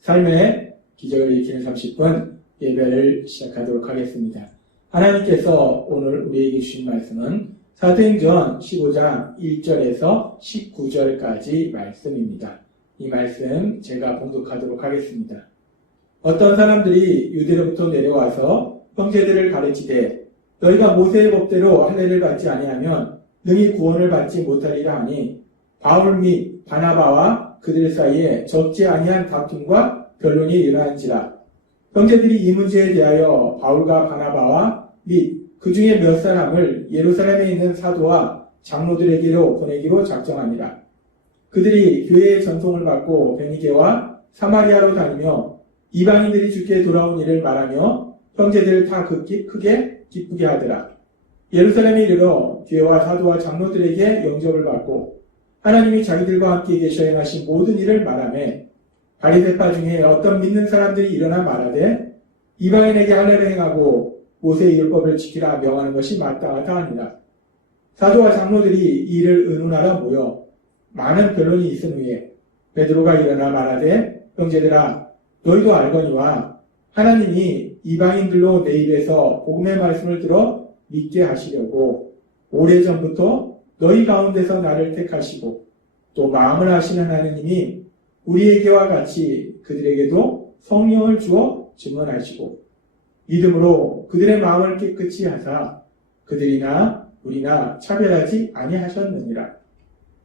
삶의 기적을 일으키는 30분 예배를 시작하도록 하겠습니다. 하나님께서 오늘 우리에게 주신 말씀은 사도행전 15장 1절에서 19절까지 말씀입니다. 이 말씀 제가 봉독하도록 하겠습니다. 어떤 사람들이 유대로부터 내려와서 형제들을 가르치되 너희가 모세의 법대로 할례를 받지 아니하면 능히 구원을 받지 못하리라 하니 바울 및 바나바와 그들 사이에 적지 아니한 다툼과 변론이 일어난지라. 형제들이 이 문제에 대하여 바울과 바나바와 및 그 중에 몇 사람을 예루살렘에 있는 사도와 장로들에게로 보내기로 작정하니라. 그들이 교회의 전송을 받고 베니게와 사마리아로 다니며 이방인들이 주께 돌아온 일을 말하며 형제들을 다 크게 기쁘게 하더라. 예루살렘에 이르러 교회와 사도와 장로들에게 영접을 받고 하나님이 자기들과 함께 계셔 행하신 모든 일을 말하며 바리새파 중에 어떤 믿는 사람들이 일어나 말하되 이방인에게 할례를 행하고 모세의 율법을 지키라 명하는 것이 마땅하다 하니라. 사도와 장로들이 이 일을 의논하러 모여 많은 변론이 있은 후에 베드로가 일어나 말하되 형제들아 너희도 알거니와 하나님이 이방인들로 내 입에서 복음의 말씀을 들어 믿게 하시려고 오래전부터 너희 가운데서 나를 택하시고 또 마음을 아시는 하나님이 우리에게와 같이 그들에게도 성령을 주어 증언하시고 믿음으로 그들의 마음을 깨끗이 하사 그들이나 우리나 차별하지 아니하셨느니라.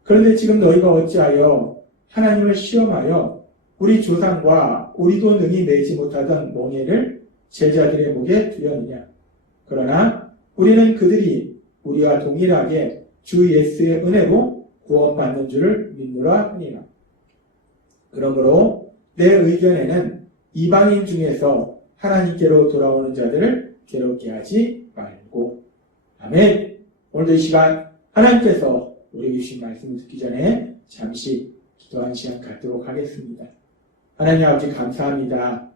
그런데 지금 너희가 어찌하여 하나님을 시험하여 우리 조상과 우리도 능히 내지 못하던 몽예를 제자들의 목에 두었느냐. 그러나 우리는 그들이 우리와 동일하게 주 예수의 은혜로 구원받는 줄을 믿노라 하니라. 그러므로 내 의견에는 이방인 중에서 하나님께로 돌아오는 자들을 괴롭게 하지 말고. 아멘. 오늘도 이 시간 하나님께서 우리에게 주신 말씀을 듣기 전에 잠시 기도하는 시간 갖도록 하겠습니다. 하나님 아버지 감사합니다.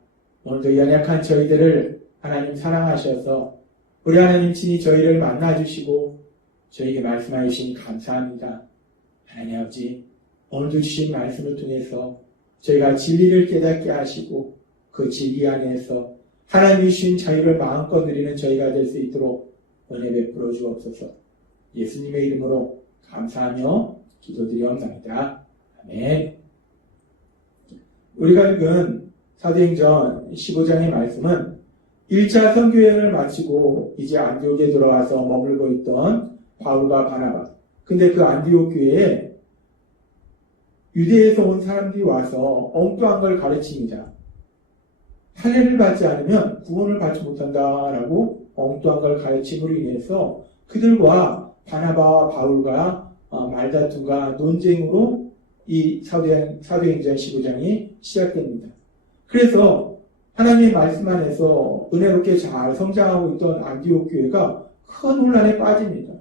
오늘도 연약한 저희들을 하나님 사랑하셔서 우리 하나님 친히 저희를 만나주시고 저희에게 말씀하여 주시니 감사합니다. 하나님 아버지 오늘도 주신 말씀을 통해서 저희가 진리를 깨닫게 하시고 그 진리 안에서 하나님이 주신 자유를 마음껏 누리는 저희가 될 수 있도록 은혜 베풀어 주옵소서. 예수님의 이름으로 감사하며 기도드리옵나이다. 아멘. 우리가 읽은 사도행전 15장의 말씀은 1차 선교여행을 마치고 이제 안디옥에 돌아와서 머물고 있던 바울과 바나바. 근데 그 안디옥 교회에 유대에서 온 사람들이 와서 엉뚱한 걸 가르칩니다. 할례를 받지 않으면 구원을 받지 못한다라고 엉뚱한 걸 가르침으로 인해서 그들과 바나바와 바울과 말다툼과 논쟁으로 이 사도행전 15장이 시작됩니다. 그래서 하나님의 말씀 안에서 은혜롭게 잘 성장하고 있던 안디옥 교회가 큰 혼란에 빠집니다.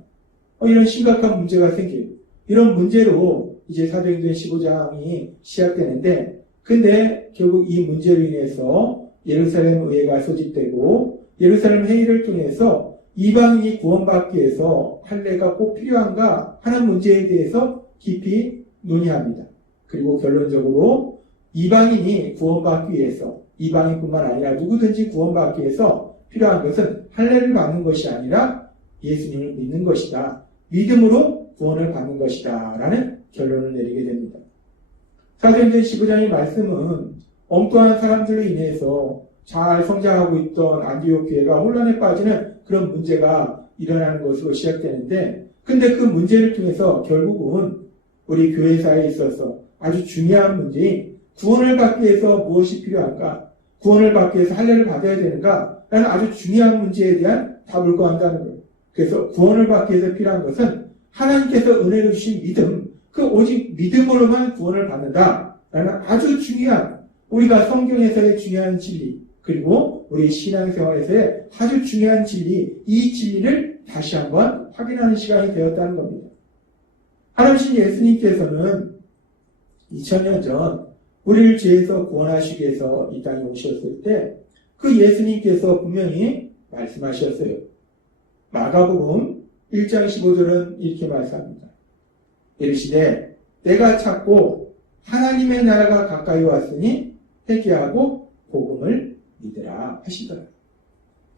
이런 심각한 문제가 생겨요. 이런 문제로 이제 사도행전 15장이 시작되는데 근데 결국 이 문제로 인해서 예루살렘 의회가 소집되고 예루살렘 회의를 통해서 이방인이 구원받기 위해서 할례가 꼭 필요한가 하는 문제에 대해서 깊이 논의합니다. 그리고 결론적으로 이방인이 구원받기 위해서 이방인뿐만 아니라 누구든지 구원받기 위해서 필요한 것은 할례를 받는 것이 아니라 예수님을 믿는 것이다. 믿음으로 구원을 받는 것이다. 라는 결론을 내리게 됩니다. 사도행전 15장의 말씀은 엉뚱한 사람들로 인해서 잘 성장하고 있던 안디옥 교회가 혼란에 빠지는 그런 문제가 일어나는 것으로 시작되는데 근데 그 문제를 통해서 결국은 우리 교회사에 있어서 아주 중요한 문제인 구원을 받기 위해서 무엇이 필요한가? 구원을 받기 위해서 할례를 받아야 되는가? 라는 아주 중요한 문제에 대한 답을 구한다는 거예요. 그래서 구원을 받기 위해서 필요한 것은 하나님께서 은혜를 주신 믿음, 그 오직 믿음으로만 구원을 받는다. 라는 아주 중요한 우리가 성경에서의 중요한 진리 그리고 우리 신앙생활에서의 아주 중요한 진리 이 진리를 다시 한번 확인하는 시간이 되었다는 겁니다. 하나님 예수님께서는 2000년 전 우리를 죄에서 구원하시기 위해서 이 땅에 오셨을 때 그 예수님께서 분명히 말씀하셨어요. 마가복음 1장 15절은 이렇게 말씀합니다. 이르시되 때가 찼고 하나님의 나라가 가까이 왔으니 회개하고 복음을 믿으라 하시더라.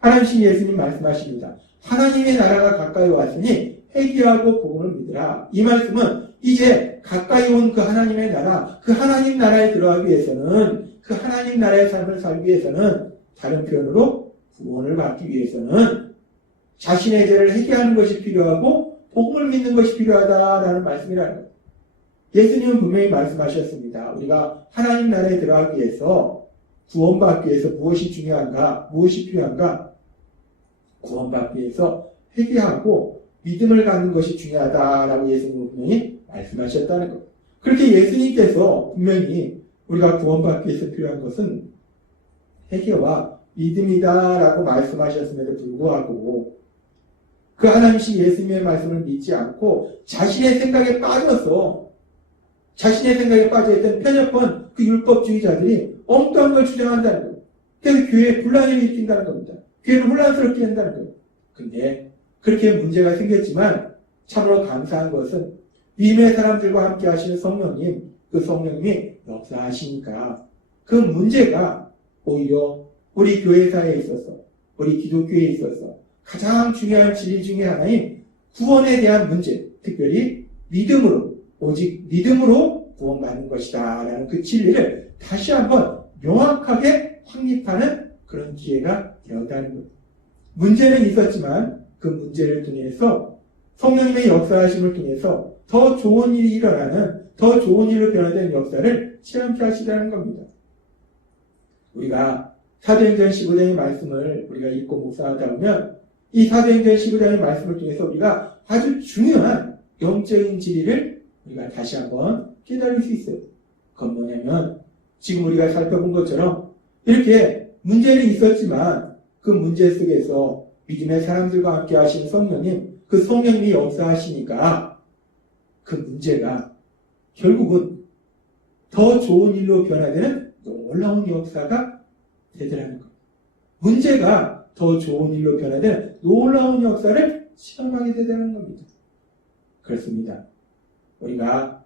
하나님 예수님 말씀하십니다. 하나님의 나라가 가까이 왔으니 회개하고 복음을 믿으라. 이 말씀은 이제 가까이 온 그 하나님의 나라, 그 하나님 나라에 들어가기 위해서는, 그 하나님 나라의 삶을 살기 위해서는, 다른 표현으로 구원을 받기 위해서는 자신의 죄를 회개하는 것이 필요하고 복음을 믿는 것이 필요하다라는 말씀이라는 거예요. 예수님은 분명히 말씀하셨습니다. 우리가 하나님 나라에 들어가기 위해서, 구원받기 위해서 무엇이 중요한가, 무엇이 필요한가? 구원받기 위해서 회개하고 믿음을 갖는 것이 중요하다라고 예수님은 분명히 말씀하셨다는 것. 그렇게 예수님께서 분명히 우리가 구원받기 위해서 필요한 것은 회개와 믿음이다라고 말씀하셨음에도 불구하고 그 하나님이신 예수님의 말씀을 믿지 않고 자신의 생각에 빠져서 자신의 생각에 빠져있던 편협한 그 율법주의자들이 엉뚱한 걸 주장한다는 거예요. 그래서 교회에 분란을 일으킨다는 겁니다. 교회를 혼란스럽게 한다는 거예요. 근데 그렇게 문제가 생겼지만 참으로 감사한 것은 믿음의 사람들과 함께 하시는 성령님, 그 성령님이 역사하시니까 그 문제가 오히려 우리 교회사에 있어서, 우리 기독교에 있어서 가장 중요한 진리 중에 하나인 구원에 대한 문제, 특별히 믿음으로, 오직 믿음으로 구원받는 것이다 라는 그 진리를 다시 한번 명확하게 확립하는 그런 기회가 되었다는 것. 문제는 있었지만 그 문제를 통해서 성령님의 역사하심을 통해서 더 좋은 일이 일어나는, 더 좋은 일로 변화되는 역사를 체험케 하시다는 겁니다. 우리가 사도행전 15장의 말씀을 우리가 읽고 묵상하다 보면 이 사도행전 15장의 말씀을 통해서 우리가 아주 중요한 영적인 진리를 우리가 다시 한번 깨달을 수 있어요. 그건 뭐냐면 지금 우리가 살펴본 것처럼 이렇게 문제는 있었지만 그 문제 속에서 믿음의 사람들과 함께 하시는 성령님, 그 성령님이 역사하시니까 그 문제가 결국은 더 좋은 일로 변화되는 놀라운 역사가 되더라는 것. 문제가 더 좋은 일로 변화되는 놀라운 역사를 체험하게 되더라는 겁니다. 그렇습니다. 우리가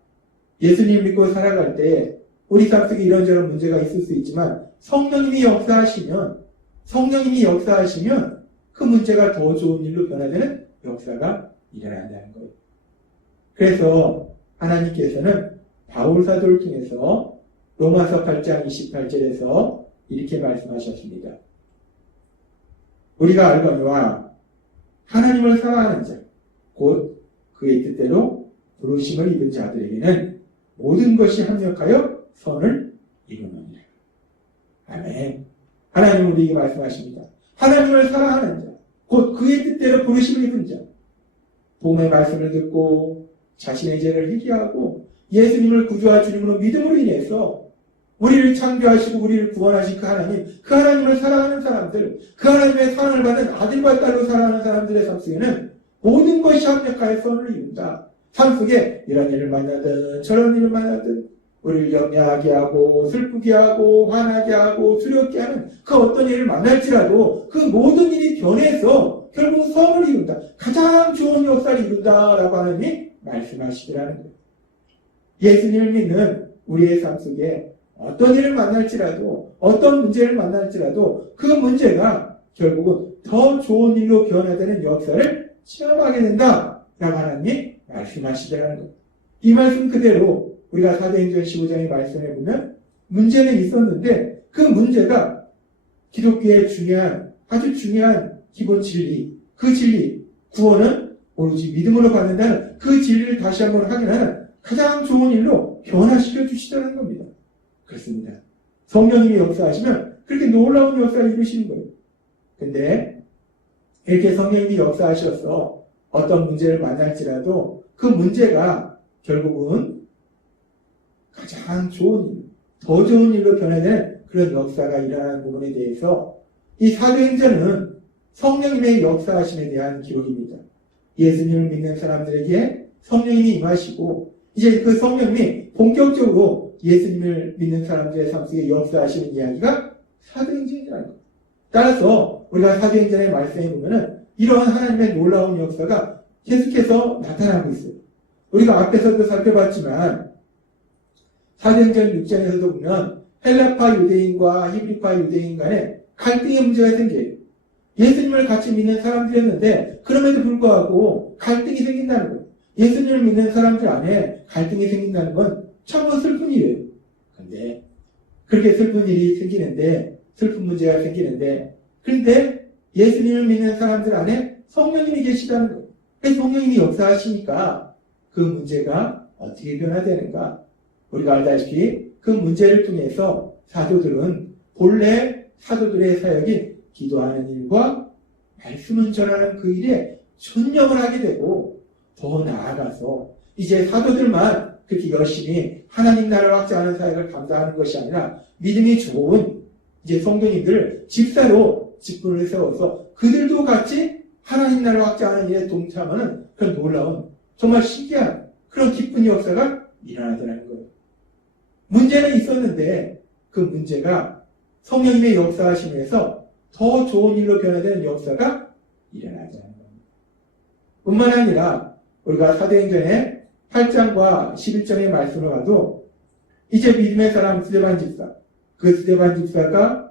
예수님 믿고 살아갈 때 우리 삶 속에 이런저런 문제가 있을 수 있지만 성령님이 역사하시면 그 문제가 더 좋은 일로 변화되는 역사가 일어난다는 거예요. 그래서 하나님께서는 바울 사도를 통해서 로마서 8장 28절에서 이렇게 말씀하셨습니다. 우리가 알거니와 하나님을 사랑하는 자, 곧 그의 뜻대로 부르심을 입은 자들에게는 모든 것이 합력하여 선을 이루느니라. 아멘. 하나님은 우리에게 말씀하십니다. 하나님을 사랑하는 자, 곧 그의 뜻대로 부르심을 입은 자, 복음의 말씀을 듣고 자신의 죄를 회개하고 예수님을 구주와 주님으로 믿음으로 인해서 우리를 창조하시고 우리를 구원하신 그 하나님을 사랑하는 사람들, 그 하나님의 사랑을 받은 아들과 딸로 사랑하는 사람들의 삶 속에는 모든 것이 합력하여 선을 이룬다. 삶 속에 이런 일을 만나든 저런 일을 만나든 우리를 염려하게 하고 슬프게 하고 화나게 하고 두렵게 하는 그 어떤 일을 만날지라도 그 모든 일이 변해서 결국 선을 이룬다. 가장 좋은 역사를 이룬다라고 하나님이 말씀하시더라는 거예요. 예수님을 믿는 우리의 삶 속에 어떤 일을 만날지라도 어떤 문제를 만날지라도 그 문제가 결국은 더 좋은 일로 변화되는 역사를 체험하게 된다라고 하나님이 말씀하시더라는 거예요. 이 말씀 그대로 우리가 사도행전 15장의 말씀에 보면 문제는 있었는데 그 문제가 기독교의 아주 중요한 기본 진리, 그 진리, 구원은 오로지 믿음으로 받는다는 그 진리를 다시 한번 확인하는 가장 좋은 일로 변화시켜 주시다는 겁니다. 그렇습니다. 성령님이 역사하시면 그렇게 놀라운 역사를 이루시는 거예요. 근데 이렇게 성령님이 역사하셔서 어떤 문제를 만날지라도 그 문제가 결국은 가장 좋은 일, 더 좋은 일로 변화되는 그런 역사가 일어나는 부분에 대해서 이 사도행전은 성령님의 역사하심에 대한 기록입니다. 예수님을 믿는 사람들에게 성령님이 임하시고 이제 그 성령님이 본격적으로 예수님을 믿는 사람들의 삶 속에 역사하시는 이야기가 사도행전이라는 거예요. 따라서 우리가 사도행전의 말씀에 보면은 이러한 하나님의 놀라운 역사가 계속해서 나타나고 있어요. 우리가 앞에서도 살펴봤지만 사도행전 6장에서도 보면 헬라파 유대인과 히브리파 유대인 간에 갈등의 문제가 생겨요. 예수님을 같이 믿는 사람들이었는데 그럼에도 불구하고 갈등이 생긴다는 거예요. 예수님을 믿는 사람들 안에 갈등이 생긴다는 건 참으로 슬픈 일이에요. 그런데 그렇게 슬픈 일이 생기는데 슬픈 문제가 생기는데 그런데 예수님을 믿는 사람들 안에 성령님이 계시다는 거예요. 그래서 성령님이 역사하시니까 그 문제가 어떻게 변화되는가? 우리가 알다시피 그 문제를 통해서 사도들은 본래 사도들의 사역이 기도하는 일과 말씀을 전하는 그 일에 전념을 하게 되고 더 나아가서 이제 사도들만 그렇게 열심히 하나님 나라를 확장하는 사역을 감당하는 것이 아니라 믿음이 좋은 이제 성도님들 집사로 직분을 세워서 그들도 같이 하나님 나라를 확장하는 일에 동참하는 그런 놀라운 정말 신기한 그런 기쁜 역사가 일어나더라는 거예요. 문제는 있었는데 그 문제가 성령님의 역사하심에서 더 좋은 일로 변화되는 역사가 일어나자는 겁니다. 뿐만 아니라 우리가 사도행전의 8장과 11장의 말씀을 봐도 이제 믿음의 사람 스데반 집사, 그 스데반 집사가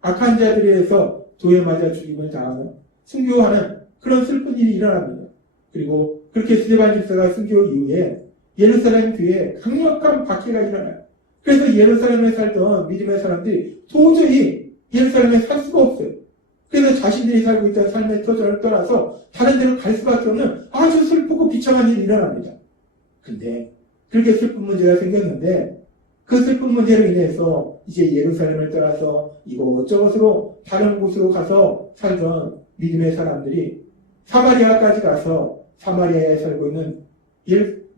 악한 자들에 의해서 돌에 맞아 죽임을 당하며 순교하는 그런 슬픈 일이 일어납니다. 그리고 그렇게 스데반 집사가 순교 이후에 예루살렘 교회에 강력한 박해가 일어나요. 그래서 예루살렘에 살던 믿음의 사람들이 도저히 예루살렘에 살 수가 없어요. 그래서 자신들이 살고 있던 삶의 터전을 떠나서 다른 데로 갈 수밖에 없는 아주 슬프고 비참한 일이 일어납니다. 근데 그렇게 슬픈 문제가 생겼는데 그 슬픈 문제로 인해서 이제 예루살렘을 떠나서 이곳저곳으로 다른 곳으로 가서 살던 믿음의 사람들이 사마리아까지 가서 사마리아에 살고 있는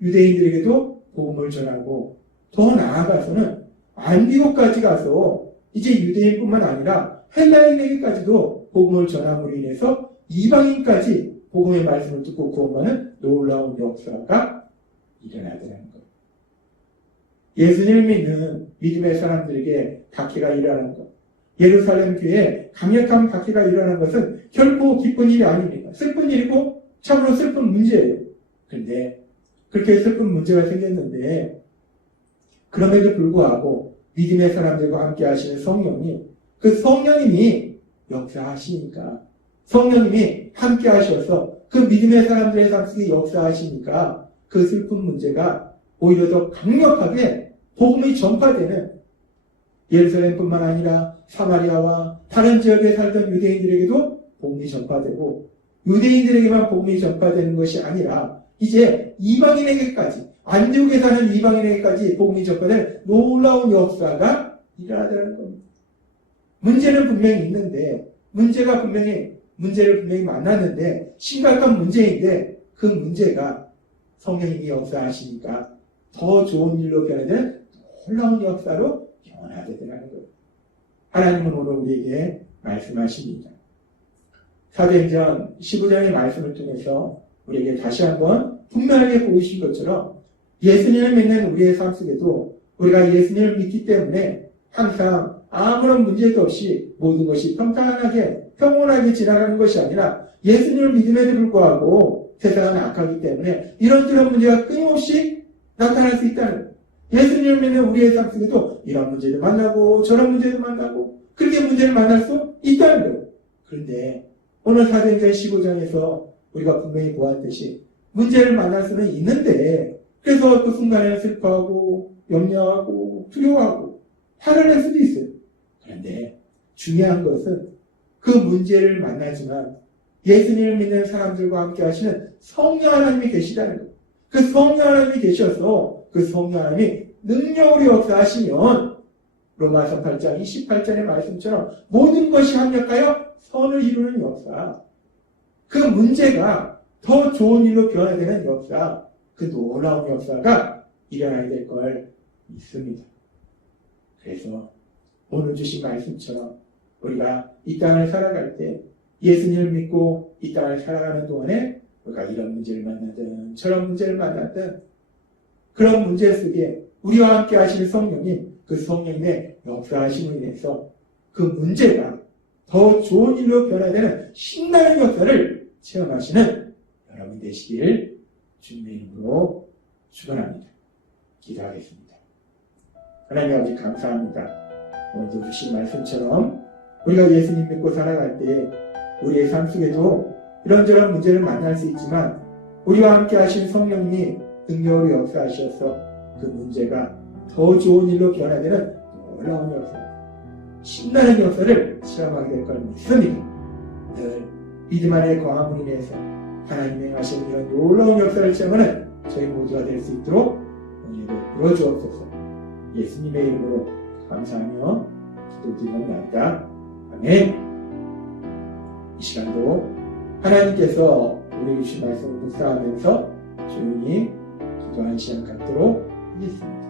유대인들에게도 복음을 전하고 더 나아가서는 안디옥까지 가서 이제 유대인뿐만 아니라 헬라인에게까지도 복음을 전함으로 인해서 이방인까지 복음의 말씀을 듣고 구원받는 놀라운 역사가 일어나더라는 거예요. 예수님을 믿는 믿음의 사람들에게 박해가 일어나는 것. 예루살렘 교회에 강력한 박해가 일어나는 것은 결코 기쁜 일이 아닙니다. 슬픈 일이고 참으로 슬픈 문제예요. 그런데 그렇게 슬픈 문제가 생겼는데 그럼에도 불구하고 믿음의 사람들과 함께 하시는 성령님, 그 성령님이 역사하시니까 성령님이 함께 하셔서 그 믿음의 사람들의 삶 속에 역사하시니까 그 슬픈 문제가 오히려 더 강력하게 복음이 전파되는 예루살렘뿐만 아니라 사마리아와 다른 지역에 살던 유대인들에게도 복음이 전파되고 유대인들에게만 복음이 전파되는 것이 아니라 이제 이방인에게까지 안디옥에 사는 이방인에게까지 복음이 전파되는 놀라운 역사가 일어나더라는 겁니다. 문제는 분명히 있는데 문제를 분명히 만났는데 심각한 문제인데 그 문제가 성령님이 역사하시니까 더 좋은 일로 변화되는 놀라운 역사로 변화되게 되는 거예요. 하나님은 오늘 우리에게 말씀하십니다. 사도행전 15장의 말씀을 통해서 우리에게 다시 한번 분명하게 보이신 것처럼 예수님을 믿는 우리의 삶 속에도 우리가 예수님을 믿기 때문에 항상 아무런 문제도 없이 모든 것이 평온하게 지나가는 것이 아니라 예수님을 믿음에도 불구하고 세상은 악하기 때문에 이런저런 문제가 끊임없이 나타날 수 있다는 거예요. 예수님을 믿는 우리의 삶 속에도 이런 문제도 만나고 저런 문제도 만나고 그렇게 문제를 만날 수 있다는 거예요. 그런데 오늘 사도행전 15장에서 우리가 분명히 보았듯이 문제를 만날 수는 있는데 그래서 그 순간에는 슬퍼하고 염려하고 두려워하고 화를 낼 수도 있어요. 그런데 중요한 것은 그 문제를 만나지만 예수님을 믿는 사람들과 함께 하시는 성령 하나님이 계시다는 거예요. 그 성령 하나님이 계셔서 그 성령 하나님이 능력으로 역사하시면 로마서 8장 28절의 말씀처럼 모든 것이 합력하여 선을 이루는 역사, 그 문제가 더 좋은 일로 변화되는 역사, 그 놀라운 역사가 일어나게 될 걸 믿습니다. 그래서 오늘 주신 말씀처럼 우리가 이 땅을 살아갈 때 예수님을 믿고 이 땅을 살아가는 동안에 우리가 이런 문제를 만나든 저런 문제를 만나든 그런 문제 속에 우리와 함께 하시는 성령님, 그 성령님의 역사하심으로 인해서 그 문제가 더 좋은 일로 변화되는 신나는 역사를 체험하시는 여러분 되시길 주님의 이름으로 축원합니다. 기도하겠습니다. 하나님 아버지 감사합니다. 오늘도 주신 말씀처럼 우리가 예수님 믿고 살아갈 때 우리의 삶 속에도 이런저런 문제를 만날 수 있지만 우리와 함께 하신 성령님이 능력으로 역사하셔서 그 문제가 더 좋은 일로 변화되는 놀라운 역사, 신나는 역사를 체험하게 될 걸 믿습니다. 늘 믿음 안에 거함으로 인해서 하나님의 행하시는 이런 놀라운 역사를 체험하는 저희 모두가 될 수 있도록 은혜로 불어주옵소서. 예수님의 이름으로 감사하며 기도드리옵나이다. 아멘. 이 시간도 하나님께서 우리 주신 말씀을 묵상하면서 조용히 기도하는 시간 갖도록 하겠습니다.